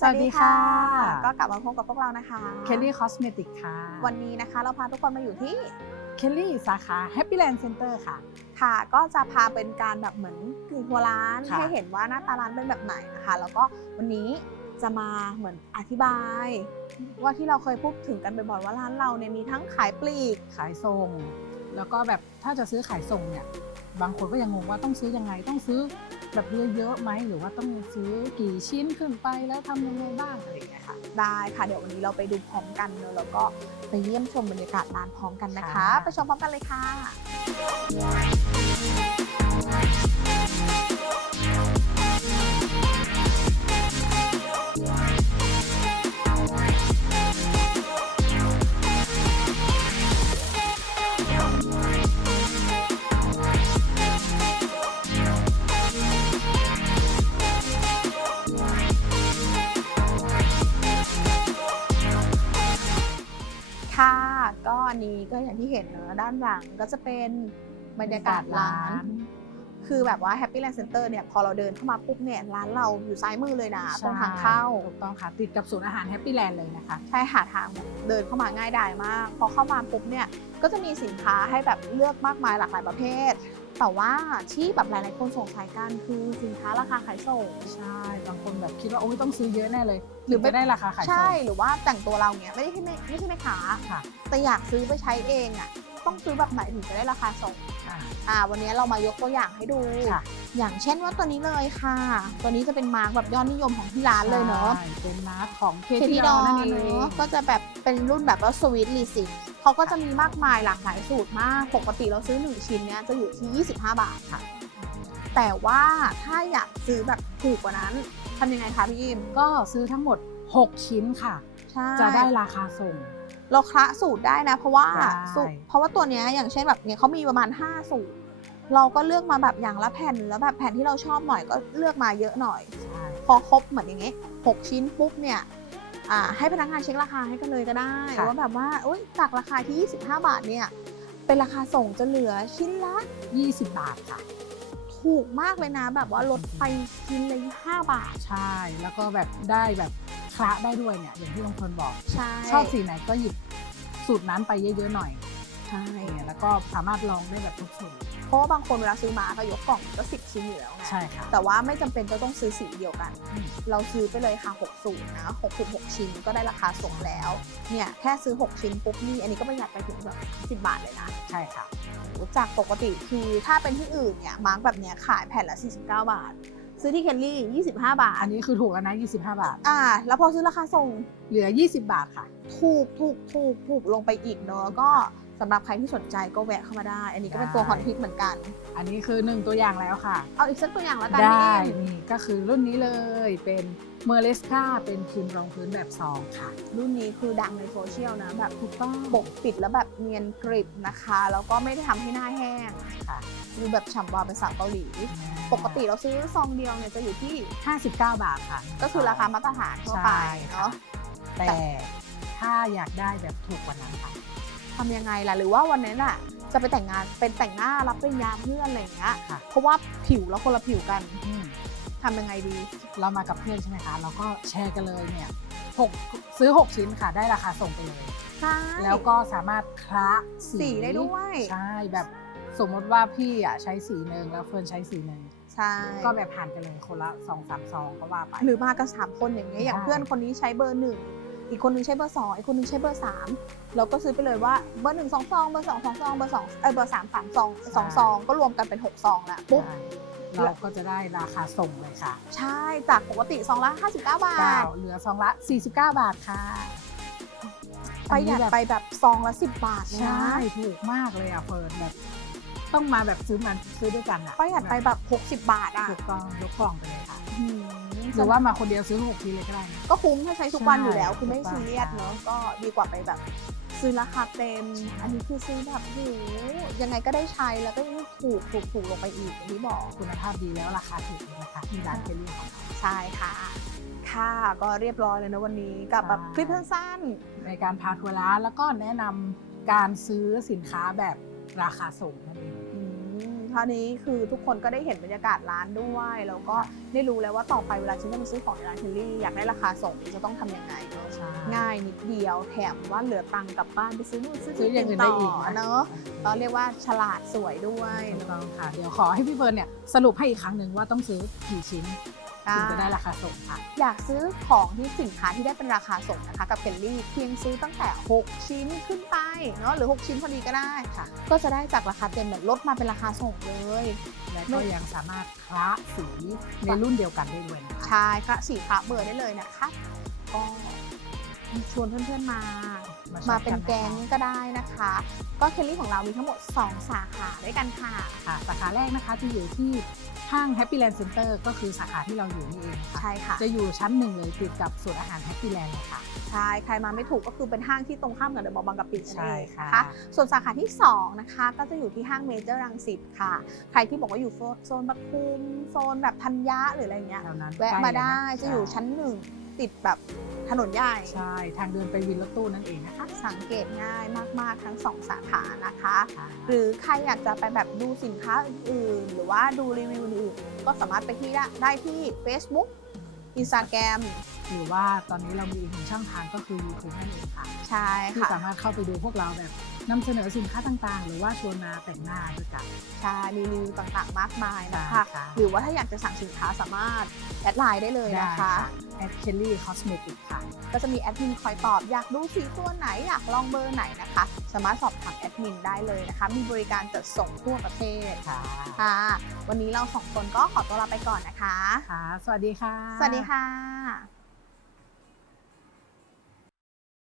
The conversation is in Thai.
สวัสดีค่ะ ก็กลับมาพบกับพวกเรานะคะเคลลี่คอสเมติกค่ะ วันนี้นะคะเราพาทุกคนมาอยู่ที่เคลลี่สาขา Happy Land Center ค่ะ ค่ะ ก็จะพาเป็นการแบบเหมือนกึ่งทัวร์ร้านค่ะให้เห็นว่าหน้าตาร้านเป็นแบบไหนนะคะ แล้วก็วันนี้จะมาเหมือนอธิบาย ว่าที่เราเคยพูดถึงกันบ่อยๆว่าร้านเราเนี่ยมีทั้งขายปลีกขายส่ง แล้วก็แบบถ้าจะซื้อขายส่งเนี่ยบางคนก็ยังงงว่าต้องซื้อยังไงต้องซื้อ แบบเยอะๆไหมหรือว่าต้องซื้อกี่ชิ้นขึ้นไปแล้วทำยังไงบ้างอะไรอย่างเงี้ยค่ะได้ค่ะเดี๋ยววันนี้เราไปดูพร้อมกันเนอะแล้วก็ไปเยี่ยมชมบรรยากาศร้านพร้อมกันนะคะ ค่ะ ไปชมพร้อมกันเลยค่ะค่ะ ก็อันนี้ก็อย่างที่เห็นเนอะด้านหลังก็จะเป็นบรรยากาศร้าน คือแบบว่า Happy Land Center เนี่ยพอเราเดินเข้ามาปุ๊บเนี่ยร้านเราอยู่ซ้ายมือเลยนะตรงทางเข้าถูกต้องค่ะติดกับศูนย์อาหาร Happy Land เลยนะคะ ใช่หาทางแบบเดินเข้ามาง่ายดายมาก พอเข้ามาปุ๊บเนี่ยก็จะมีสินค้าให้แบบเลือกมากมายหลากหลายประเภท แต่ว่าที่แบบหลายๆคนสงสัยกันคือสินค้าราคาขายส่ง ใช่บางคนแบบคิดว่าโอ้ยต้องซื้อเยอะแน่เลยหรือไม่ถึงจะได้ราคาขายส่งใช่หรือว่าแต่งตัวเราเนี่ยไม่ได้ที่ไม่ไม่ใช่แม่ค้าค่ะ แต่อยากซื้อไปใช้เองอะต้องซื้อแบบไหนถึงจะได้ราคาส่งอ่าอ่าวันนี้เรามายกตัวอย่างให้ดูค่ะอย่างเช่นว่าตัวนี้เลยค่ะ ตัวนี้จะเป็นมาร์กแบบยอดนิยมของที่ร้านเลยเนาะใช่เป็นมาร์คของเคเคทีที่ดดออนั่นเอเนงอะก็จะแบบเป็นรุ่นแบบว่าสวีทลีสิ เขาก็จะมีมากมายหลากหลายสูตรมาก ปกติเราซื้อ 1 ชิ้นเนี้ยจะอยู่ที่ 25 บาทค่ะ แต่ว่าถ้าอยากซื้อแบบถูกกว่านั้นทำยังไงคะพี่ยิมก็ซื้อทั้งหมด 6 ชิ้นค่ะ ใช่จะได้ราคาส่ง เราคละสูตรได้นะ เพราะว่าใช่สูตรเพราะว่าตัวเนี้ยอย่างเช่นแบบเนี้ยเขามีประมาณ 5 สูตร เราก็เลือกมาแบบอย่างละแผ่นแล้วแบบแผ่นที่เราชอบหน่อยก็เลือกมาเยอะหน่อยใช่พอครบเหมือนอย่างเงี้ยหกชิ้นปุ๊บเนี่ยอ่า ให้พนักงานเช็คราคาให้กันเลยก็ได้ว่าแบบว่าอุ๊ยจากราคาที่ 25 บาทเนี่ยเป็นราคาส่งจะเหลือชิ้นละ 20 บาทค่ะ ถูกมากเลยนะแบบว่าลดไปชิ้นละ5บาท ใช่ แล้วก็แบบได้แบบคละได้ด้วยเนี่ยอย่างที่บางคนบอกใช่ชอบสีไหนก็หยิบสูตรนั้นไปเยอะๆหน่อยใช่เนี่ยแล้วก็สามารถลองได้แบบทุกสูตร เพราะว่าบางคนเวลาซื้อมาก็ยกกล่องก็สิบชิ้นอยู่แล้วไงใช่ค่ะ แต่ว่าไม่จำเป็นจะต้องซื้อสีเดียวกัน อืม เราซื้อไปเลยค่ะ6สูตรนะ66 ชิ้นก็ได้ราคาส่งแล้ว เนี่ยแค่ซื้อ 6 ชิ้นปุ๊บนี่อันนี้ก็ประหยัดไปถึงแบบ10 บาทเลยนะ ใช่ค่ะ จากปกติคือถ้าเป็นที่อื่นเนี่ยมาร์กแบบเนี้ยขายแผ่นละ 49 บาท ซื้อที่เคลลี่25 บาทอันนี้คือถูกแล้วนะ 25 บาท อ่า แล้วพอซื้อราคาส่งเหลือ 20 บาทค่ะ ถูกถูกถูกถูกลงไปอีกเนอะก็ สำหรับใครที่สนใจก็แวะเข้ามาได้ อันนี้ก็เป็นตัวได้ฮอตฮิตเหมือนกัน อันนี้คือหนึ่งตัวอย่างแล้วค่ะ เอาอีกสักตัวอย่างแล้วกันได้พี่เอ็มนี่ก็คือรุ่นนี้เลยเป็นเมอร์เลสกาเป็นครีมรองพื้นแบบซองค่ะ รุ่นนี้คือดังในโซเชียลนะแบบถูกต้องปกปิดแล้วแบบเนียนกริบนะคะ แล้วก็ไม่ได้ทำให้หน้าแห้งค่ะดูแบบฉ่ำวาวเป็นสาวเกาหลี ปกติเราซื้อซองเดียวเนี่ยจะอยู่ที่ 59 บาทค่ะ ก็คือราคามาตรฐานทั่วไปใช่เนาะแต่ถ้าอยากได้แบบถูกกว่านั้นค่ะ ทำยังไงล่ะหรือว่าวันนั้นอะจะไปแต่งงานเป็นแต่งหน้ารับปริญญาเพื่อนอะไรอย่างเงี้ยค่ะ เพราะว่าผิวเราคนละผิวกันอืมทำยังไงดี เรามากับเพื่อนใช่ไหมคะ เราก็แชร์กันเลยเนี่ยหกซื้อ 6 ชิ้นค่ะ ได้ราคาส่งไปเลย ใช่แล้วก็สามารถคละสีสีได้ด้วย ใช่ แบบสมมติว่าพี่อะใช้สีหนึ่งแล้วเฟิร์นใช้สีหนึ่งใช่ก็แบบผ่านกันเลยคนละสองสามซองก็ว่าไป หรือมากันสามคนอย่างเงี้ยอย่างใช่ เพื่อนคนนี้ใช้เบอร์หนึ่ง อีกคนนึงใช้เบอร์สองอีกคนนึงใช้เบอร์สามเราก็ซื้อไปเลยว่าเบอร์หนึ่งสองซองเบอร์สองสองซองเบอร์สองเออเบอร์สามสามซองสองซองก็รวมกันเป็นหกซองแล้วปุ๊บใช่เราก็จะได้ราคาส่งเลยค่ะ ใช่จากปกติซองละ59 บาเก้าทเหลือซองละ 49 บาทค่ะประหยัดอันนี้แบบไปแบบซองละ 10 บาทเลยใช่นะถูกมากเลยอะเฟิร์นแบบต้องมาแบบซื้อมันซื้อด้วยกันอะประหยัดไปแบบ 60 บาทอะถูกต้องยกกล่องไปเลยค่ะอืม หรือว่ามาคนเดียวซื้อหกทีเลยก็ได้นะ ก็คุ้มถ้าใช้ทุกวันใช่อยู่แล้ว คือไม่ถูกต้องซีเรียสเนอะก็ดีกว่าไปแบบ ซื้อราคาเต็มใช่อันนี้คือซื้อแบบโหยังไงก็ได้ใช้แล้วก็ยังถูกถูกถูกลงไปอีกอย่างที่บอกคุณภาพดีแล้วราคาถูกเลยนะคะที่ร้านเคลลี่ของเราใช่ค่ะ ค่ะก็เรียบร้อยเลยนะวันนี้กับแบบใช่คลิปสั้นในการพาทัวร์ร้านแล้วก็แนะนำการซื้อสินค้าแบบราคาส่งนั่นเองๆอืม ราวนี้คือทุกคนก็ได้เห็นบรรยากาศร้านด้วยแล้วก็ได้รู้แล้วว่าต่อไปเวลาฉันจะมาซื้อของในร้านเทลลี่อยากได้ราคาส่งจะต้องทำยังไงเนอะใช่ ง่ายนิดเดียวแถมว่าเหลือตังค์กลับบ้านไปซื้อนู่นซื้อซื้ออย่างอื่นได้อีกต่นะ เนอะก็เรียกว่าฉลาดสวยด้วย ถูกต้องค่ะ เดี๋ยวขอให้พี่เฟิร์นเนี่ยสรุปให้อีกครั้งหนึ่งว่าต้องซื้อกี่ชิ้น ถึงจะได้ราคาส่งค่ะ อยากซื้อของที่สินค้าที่ได้เป็นราคาส่งนะคะกับเคลลี่เพียงซื้อตั้งแต่ 6 ชิ้นขึ้นไปเนาะหรือ 6 ชิ้นพอดีก็ได้ค่ะ ก็จะได้จากราคาเต็มแบบลดมาเป็นราคาส่งเลย และก็ยังสามารถคละสีในรุ่นเดียวกันได้ด้วยนะคะใช่ค่ะสีคระเบอร์ได้เลยนะคะก็ชวนเพื่อนๆมา มาช็มาอปเป็นกันนะคะแก๊งก็ได้นะคะ ก็เคลลี่ของเรามีทั้งหมด 2 สาขาด้วยกันค่ะ ค่ะสาขาแรกนะคะจะอยู่ที่ห้าง Happy Land Center ก็คือสาขาที่เราอยู่นี่เองค่ะ ใช่ค่ะ จะอยู่ชั้นหนึ่งเลยติดกับสวนอาหาร Happy Land เลยค่ะ ใช่ ใครมาไม่ถูกก็คือเป็นห้างที่ตรงข้ามกับเดอะมอลล์บางกะปินั่นใช่เองค่ะนะคะส่วนสาขาที่ 2 นะคะ ก็จะอยู่ที่ห้างเมเจอร์รังสิตค่ะ ใครที่บอกว่าอยู่โซนปทุมโซนแบบธัญญะหรืออะไรเงี้ย แถวนั้นแวะใกล้มาได้เลยนจะอยู่ชั้นหนึ่ง ติดแบบถนนใหญ่ ใช่ ทางเดินไปวินรถตู้นั่นเองนะคะ สังเกตง่ายมาก ๆ ทั้ง2สาขานะคะค่ะหรือใครอยากจะไปแบบดูสินค้าอื่น ๆ หรือว่าดูรีวิวอื่นๆก็สามารถไปที่ได้ได้ที่ Facebook Instagram หรือว่าตอนนี้เรามีอีกหนึ่งช่องทางก็คือ YouTube นั่นเองค่ะ ใช่ที่ค่ะสามารถเข้าไปดูพวกเราแบบ นำเสนอสินค้าต่างๆ หรือว่าชวนมาแต่งหน้าด้วยกัน ใช่มีรีวิวต่างๆ มากมายนะคะใช่ค่ะ หรือว่าถ้าอยากจะสั่งสินค้าสามารถแอดไลน์ได้เลยนะคะ แอดเคลลี่คอสเมติกค่ะ ก็จะมีแอดมินคอยตอบ อยากดูสีตัวไหนอยากลองเบอร์ไหนนะคะ สามารถสอบถามแอดมินได้เลยนะคะ มีบริการจัดส่งทั่วประเทศค่ะค่ะ วันนี้เราสองคนก็ขอตัวลาไปก่อนนะคะ ค่ะ สวัสดีค่ะ สวัสดีค่ะ